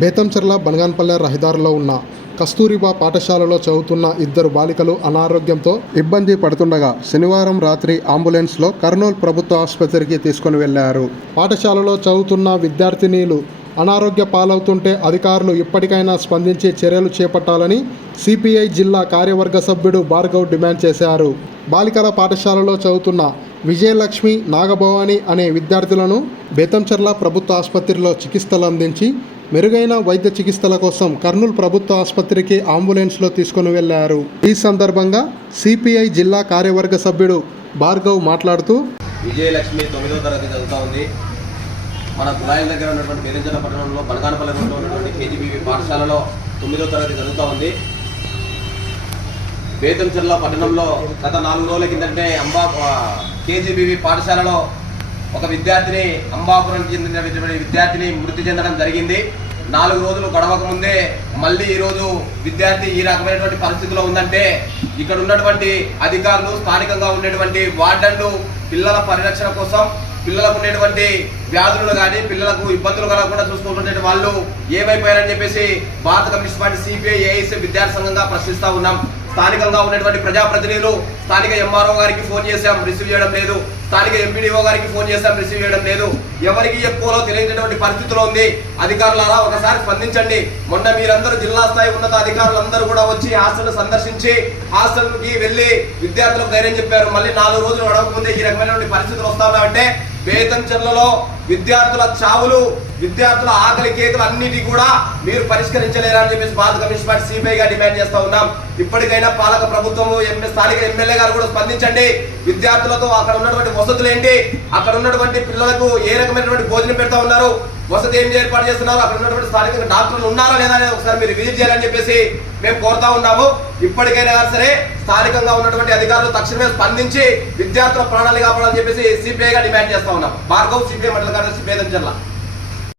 బేతంచెర్ల బనగాన్పల్లె రహదారిలో ఉన్న కస్తూరిబా పాఠశాలలో చదువుతున్న ఇద్దరు బాలికలు అనారోగ్యంతో ఇబ్బంది పడుతుండగా శనివారం రాత్రి అంబులెన్స్లో కర్నూలు ప్రభుత్వ ఆసుపత్రికి తీసుకుని వెళ్ళారు పాఠశాలలో చదువుతున్న విద్యార్థినీలు అనారోగ్య పాలవుతుంటే అధికారులు ఇప్పటికైనా స్పందించి చర్యలు చేపట్టాలని సిపిఐ జిల్లా కార్యవర్గ సభ్యుడు భార్గవ్ డిమాండ్ చేశారు. బాలికల పాఠశాలలో చదువుతున్న విజయలక్ష్మి నాగభవాని అనే విద్యార్థులను బేతంచెర్ల ప్రభుత్వ ఆసుపత్రిలో చికిత్సలు అందించి మెరుగైన వైద్య చికిత్సల కోసం కర్నూలు ప్రభుత్వ ఆసుపత్రికి అంబులెన్స్లో తీసుకుని వెళ్ళారు ఈ సందర్భంగా సిపిఐ జిల్లా కార్యవర్గ సభ్యుడు భార్గవ్ మాట్లాడుతూ విజయలక్ష్మి తొమ్మిదో తరగతి చదువుతా ఉంది. మన కులాయిల దగ్గర ఉన్నటువంటి బెలంజల పట్టణంలో బనగానపల్లి రోడ్లో ఉన్నటువంటి కేజీబీవీ పాఠశాలలో తొమ్మిదో తరగతి చదువుతా ఉంది. బేతంచెర్ల పట్టణంలో గత నాలుగు రోజుల కిందంటే అంబా కేజీబీవీ పాఠశాలలో ఒక విద్యార్థిని అంబాపురం చెందినటువంటి విద్యార్థిని మృతి చెందడం జరిగింది. నాలుగు రోజులు గడవక ముందే మళ్ళీ ఈరోజు విద్యార్థి ఈ రకమైనటువంటి పరిస్థితిలో ఉందంటే ఇక్కడ ఉన్నటువంటి అధికారులు స్థానికంగా ఉండేటువంటి వార్డన్లు పిల్లల పరిరక్షణ కోసం పిల్లలకు ఉండేటువంటి వ్యాధులను కానీ పిల్లలకు ఇబ్బందులు కలగకుండా చూసుకుంటున్నటువంటి వాళ్ళు ఏమైపోయారని చెప్పేసి భారత కమ్యూనిస్ట్ పార్టీ సిపిఐ ఏఐసీ విద్యార్థి సంఘంగా ప్రశ్నిస్తా ఉన్నాం. స్థానికంగా ఉన్నటువంటి ప్రజాప్రతినిధులు స్థానిక ఎంఆర్ఓ గారికి ఫోన్ చేశాం రిసీవ్ చేయడం లేదు. స్థానిక ఎంపీడీఓ గారికి ఫోన్ చేశాం రిసీవ్ చేయడం లేదు. ఎవరికి చెప్పుకోవాలో తెలియనటువంటి పరిస్థితిలో ఉంది అధికారులారా ఒకసారి స్పందించండి. మొన్న మీరందరూ జిల్లా స్థాయి ఉన్నత అధికారులందరూ కూడా వచ్చి హాస్టల్ సందర్శించి హాస్టల్కి వెళ్ళి విద్యార్థులకు ధైర్యం చెప్పారు. మళ్ళీ నాలుగు రోజులు నడవకముందే ఈ రకమైనటువంటి పరిస్థితులు వస్తామంటే ఉన్నాయంటే విద్యార్థుల చావులు విద్యార్థుల ఆకలి కేకలు అన్నిటి కూడా మీరు పరిష్కరించలేరని అని చెప్పేసి భారత కమ్యూనిస్ట్ పార్టీ సిపిఐగా డిమాండ్ చేస్తా ఉన్నాం. ఇప్పటికైనా పాలక ప్రభుత్వము ఎమ్మె- స్థానిక ఎమ్మెల్యే గారు కూడా స్పందించండి. విద్యార్థులతో అక్కడ ఉన్నటువంటి వసతులు ఏంటి? అక్కడ ఉన్నటువంటి పిల్లలకు ఏ రకమైనటువంటి భోజనం పెడతా ఉన్నారు? వసతి ఏం ఏర్పాటు చేస్తున్నారు అక్కడ ఉన్నటువంటి స్థానిక డాక్టర్లు ఉన్నారా లేదా అనేది ఒకసారి మీరు విజిట్ చేయాలని చెప్పేసి మేము కోరుతా ఉన్నాము. ఇప్పటికైనా సరే స్థానికంగా ఉన్నటువంటి అధికారులు తక్షణమే స్పందించి విద్యార్థుల ప్రాణాలు కాపాడాలని చెప్పేసి సిపిఐగా డిమాండ్ చేస్తా ఉన్నాం. భార్గవ్ సిపిఐ మండల కార్యదర్శి భేదం జిల్లా